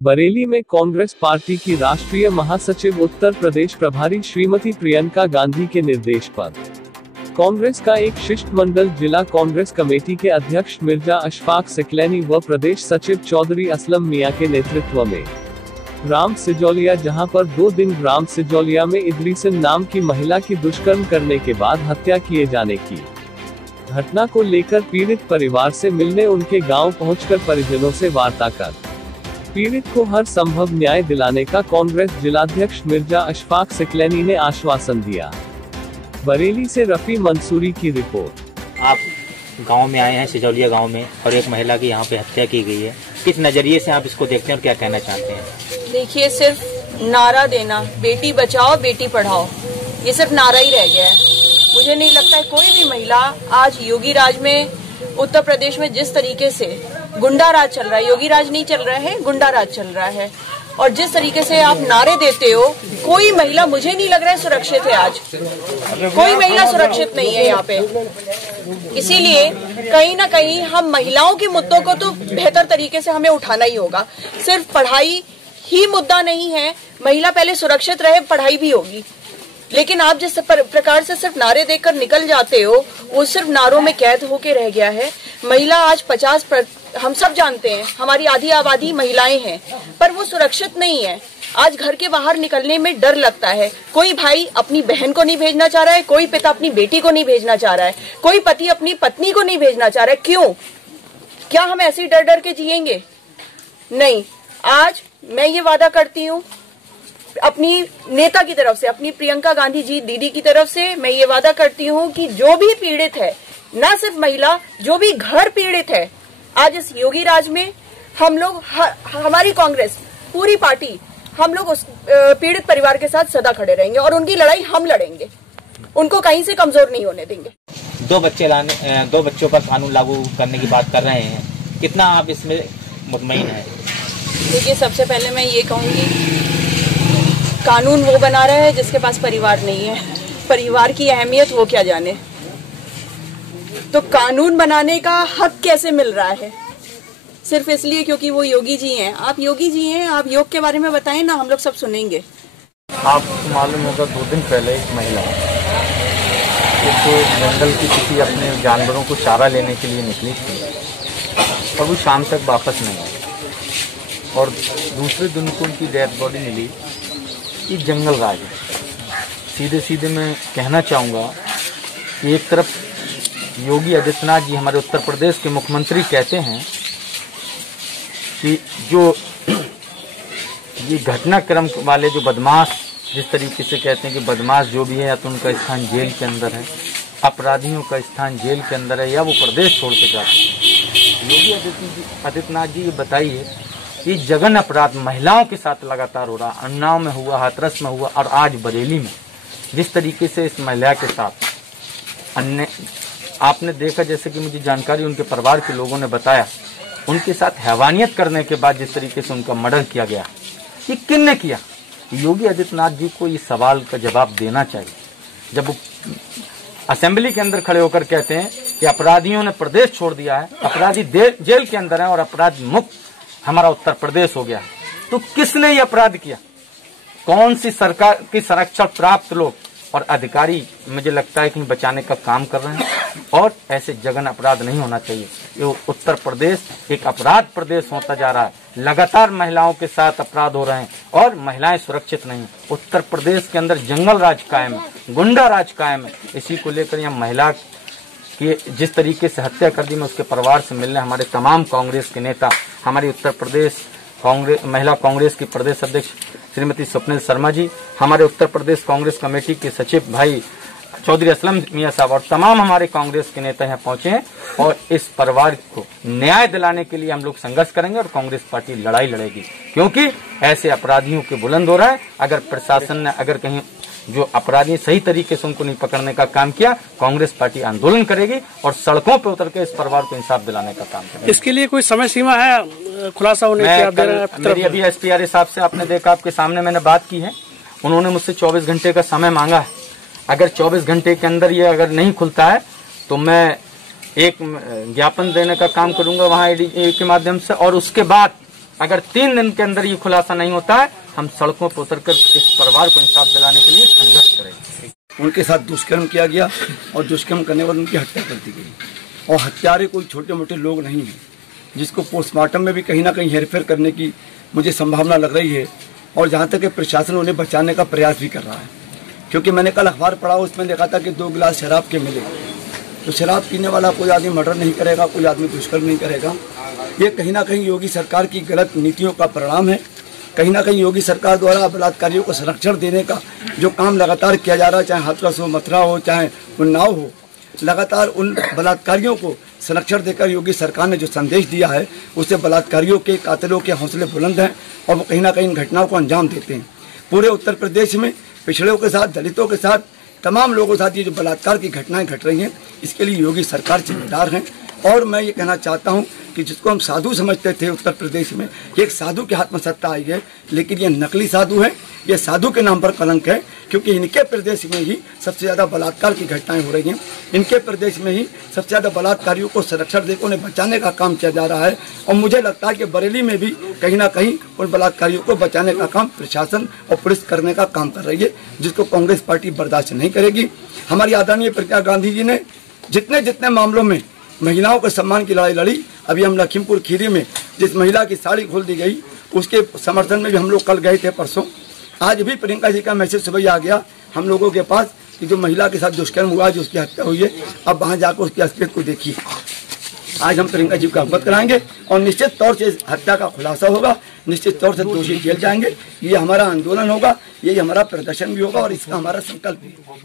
बरेली में कांग्रेस पार्टी की राष्ट्रीय महासचिव उत्तर प्रदेश प्रभारी श्रीमती प्रियंका गांधी के निर्देश पर कांग्रेस का एक शिष्टमंडल जिला कांग्रेस कमेटी के अध्यक्ष मिर्जा अशफाक सिकलैनी व प्रदेश सचिव चौधरी असलम मियां के नेतृत्व में ग्राम सिजौलिया, जहां पर 2 दिन ग्राम सिजौलिया में इदरीसन नाम की महिला की दुष्कर्म करने के बाद हत्या किए जाने की घटना को लेकर पीड़ित परिवार से मिलने उनके गांव पहुंचकर परिजनों से वार्ता कर पीड़ित को हर संभव न्याय दिलाने का कांग्रेस जिलाध्यक्ष मिर्जा अशफाक सिकलैनी ने आश्वासन दिया। बरेली से रफी मंसूरी की रिपोर्ट। आप गांव में आए हैं, सिजौलिया गांव में, और एक महिला की यहाँ पे हत्या की गई है। किस नजरिए से आप इसको देखते हैं और क्या कहना चाहते हैं? देखिए, सिर्फ नारा देना बेटी बचाओ बेटी पढ़ाओ, ये सिर्फ नारा ही रह गया है। मुझे नहीं लगता है कोई भी महिला आज योगी राज में, उत्तर प्रदेश में जिस तरीके से गुंडा राज चल रहा है, योगी राज नहीं चल रहा है, गुंडा राज चल रहा है, और जिस तरीके से आप नारे देते हो, कोई महिला मुझे नहीं लग रहा है सुरक्षित है। आज कोई महिला सुरक्षित नहीं है यहाँ पे। इसीलिए कहीं ना कहीं हम महिलाओं के मुद्दों को तो बेहतर तरीके से हमें उठाना ही होगा। सिर्फ पढ़ाई ही मुद्दा नहीं है, महिला पहले सुरक्षित रहे, पढ़ाई भी होगी। लेकिन आप जिस प्रकार से सिर्फ नारे देकर निकल जाते हो, वो सिर्फ नारों में कैद होके रह गया है। महिला आज 50%, हम सब जानते हैं, हमारी आधी आबादी महिलाएं हैं, पर वो सुरक्षित नहीं है। आज घर के बाहर निकलने में डर लगता है। कोई भाई अपनी बहन को नहीं भेजना चाह रहा है, कोई पिता अपनी बेटी को नहीं भेजना चाह रहा है, कोई पति अपनी पत्नी को नहीं भेजना चाह रहा है। क्यों? क्या हम ऐसे ही डर डर के जिएंगे? नहीं। आज मैं ये वादा करती हूँ अपनी नेता की तरफ से, अपनी प्रियंका गांधी जी दीदी की तरफ से, मैं ये वादा करती हूँ कि जो भी पीड़ित है, न सिर्फ महिला, जो भी घर पीड़ित है, आज इस योगी राज में हम लोग, हमारी कांग्रेस पूरी पार्टी, हम लोग उस पीड़ित परिवार के साथ सदा खड़े रहेंगे और उनकी लड़ाई हम लड़ेंगे, उनको कहीं से कमजोर नहीं होने देंगे। 2 बच्चों पर कानून लागू करने की बात कर रहे हैं, कितना आप इसमें मुतमईन हैं? देखिए, सबसे पहले मैं ये कहूंगी, कानून वो बना रहा है जिसके पास परिवार नहीं है। परिवार की अहमियत वो क्या जाने। तो कानून बनाने का हक कैसे मिल रहा है? सिर्फ इसलिए क्योंकि वो योगी जी हैं। आप योगी जी हैं, आप योग के बारे में बताएं ना, हम लोग सब सुनेंगे। आपको मालूम होगा 2 दिन पहले एक महिला एक जंगल की किसी अपने जानवरों को चारा लेने के लिए निकली थी और वो शाम तक वापस नहीं आई, और दूसरे दिन को उनकी डेड बॉडी मिली। ये जंगल राज है। सीधे मैं कहना चाहूँगा कि एक तरफ योगी आदित्यनाथ जी, हमारे उत्तर प्रदेश के मुख्यमंत्री, कहते हैं कि जो ये घटनाक्रम वाले जो बदमाश, जिस तरीके से कहते हैं कि बदमाश जो भी है, या तो उनका स्थान जेल के अंदर है, अपराधियों का स्थान जेल के अंदर है, या वो प्रदेश छोड़ के जाते हैं। योगी आदित्यनाथ जी ये बताइए, ये जघन्य अपराध महिलाओं के साथ लगातार हो रहा, अन्नाव में हुआ, हाथरस में हुआ, और आज बरेली में जिस तरीके से इस महिला के साथ अन्य आपने देखा, जैसे कि मुझे जानकारी उनके परिवार के लोगों ने बताया, उनके साथ हैवानियत करने के बाद जिस तरीके से उनका मर्डर किया गया, ये किसने किया? योगी आदित्यनाथ जी को ये सवाल का जवाब देना चाहिए। जब वो असेंबली के अंदर खड़े होकर कहते हैं कि अपराधियों ने प्रदेश छोड़ दिया है, अपराधी जेल के अंदर है और अपराध मुक्त हमारा उत्तर प्रदेश हो गया, तो किसने ये अपराध किया? कौन सी सरकार की संरक्षण प्राप्त लोग और अधिकारी, मुझे लगता है कि बचाने का काम कर रहे हैं, और ऐसे जघन्य अपराध नहीं होना चाहिए। ये उत्तर प्रदेश एक अपराध प्रदेश होता जा रहा है। लगातार महिलाओं के साथ अपराध हो रहे हैं और महिलाएं सुरक्षित नहीं। उत्तर प्रदेश के अंदर जंगल राज कायम है, गुंडा राज कायम है। इसी को लेकर यहाँ महिला की जिस तरीके से हत्या कर दी, मैं उसके परिवार से मिलने हमारे तमाम कांग्रेस के नेता, हमारी उत्तर प्रदेश महिला कांग्रेस की प्रदेश अध्यक्ष श्रीमती स्वप्निल शर्मा जी, हमारे उत्तर प्रदेश कांग्रेस कमेटी के सचिव भाई चौधरी असलम मियां साहब, और तमाम हमारे कांग्रेस के नेता यहाँ पहुंचे हैं, और इस परिवार को न्याय दिलाने के लिए हम लोग संघर्ष करेंगे और कांग्रेस पार्टी लड़ाई लड़ेगी, क्योंकि ऐसे अपराधियों के बुलंद हो रहा है। अगर प्रशासन ने, अगर कहीं जो अपराधी सही तरीके से उनको नहीं पकड़ने का काम किया, कांग्रेस पार्टी आंदोलन करेगी और सड़कों पर उतर के इस परिवार को इंसाफ दिलाने का काम करेगी। इसके लिए कोई समय सीमा है खुलासा होने की? मेरी अभी एसपीआर साहब से आपने देखा, आपके सामने मैंने बात की है, उन्होंने मुझसे 24 घंटे का समय मांगा है। अगर 24 घंटे के अंदर ये अगर नहीं खुलता है तो मैं एक ज्ञापन देने का काम करूंगा वहां एडीजी के माध्यम से, और उसके बाद अगर 3 दिन के अंदर ये खुलासा नहीं होता है, हम सड़कों पर उतरकर इस परिवार को इंसाफ दिलाने के लिए संघर्ष करेंगे। उनके साथ दुष्कर्म किया गया और दुष्कर्म करने पर उनकी हत्या कर दी गई। और हत्यारे कोई छोटे मोटे लोग नहीं हैं, जिसको पोस्टमार्टम में भी कहीं ना कहीं हेरफेर करने की मुझे संभावना लग रही है। और जहाँ तक कि प्रशासन उन्हें बचाने का प्रयास भी कर रहा है, क्योंकि मैंने कल अखबार पढ़ा, उसमें देखा था कि 2 गिलास शराब के मिले। तो शराब पीने वाला कोई आदमी मर्डर नहीं करेगा, कोई आदमी दुष्कर्म नहीं करेगा। ये कहीं ना कहीं योगी सरकार की गलत नीतियों का परिणाम है। कहीं ना कहीं योगी सरकार द्वारा बलात्कारियों को संरक्षण देने का जो काम लगातार किया जा रहा है, चाहे हाथरस हो, मथुरा हो, चाहे उन्नाव हो, लगातार उन बलात्कारियों को संरक्षण देकर योगी सरकार ने जो संदेश दिया है, उससे बलात्कारियों के, कातिलों के हौसले बुलंद हैं और वो कहीं ना कहीं इन घटनाओं को अंजाम देते हैं। पूरे उत्तर प्रदेश में पिछड़ों के साथ, दलितों के साथ, तमाम लोगों के साथ ये जो बलात्कार की घटनाएं घट रही हैं, इसके लिए योगी सरकार जिम्मेदार हैं। और मैं ये कहना चाहता हूं कि जिसको हम साधु समझते थे उत्तर प्रदेश में, एक साधु के हाथ में सत्ता आई है, लेकिन ये नकली साधु है। ये साधु के नाम पर कलंक है, क्योंकि इनके प्रदेश में ही सबसे ज़्यादा बलात्कार की घटनाएं हो रही हैं। इनके प्रदेश में ही सबसे ज़्यादा बलात्कारियों को संरक्षण देकर उन्हें बचाने का काम किया जा रहा है। और मुझे लगता है कि बरेली में भी कहीं ना कहीं उन बलात्कारियों को बचाने का काम प्रशासन और पुलिस करने का काम कर रही है, जिसको कांग्रेस पार्टी बर्दाश्त नहीं करेगी। हमारी आदरणीय प्रियंका गांधी जी ने जितने मामलों में महिलाओं के सम्मान की लड़ाई लड़ी, अभी हम लखीमपुर खीरी में जिस महिला की साड़ी खोल दी गई, उसके समर्थन में भी हम लोग कल गए थे, परसों। आज भी प्रियंका जी का मैसेज सुबह आ गया हम लोगों के पास कि जो महिला के साथ दुष्कर्म हुआ, जो उसकी हत्या हुई है, अब वहाँ जाकर उसकी असलियत को देखिए। आज हम प्रियंका जी को अवगत कराएंगे और निश्चित तौर से इस हत्या का खुलासा होगा, निश्चित तौर से दोषी जेल जाएंगे। ये हमारा आंदोलन होगा, ये हमारा प्रदर्शन भी होगा और इसका हमारा संकल्प भी होगा।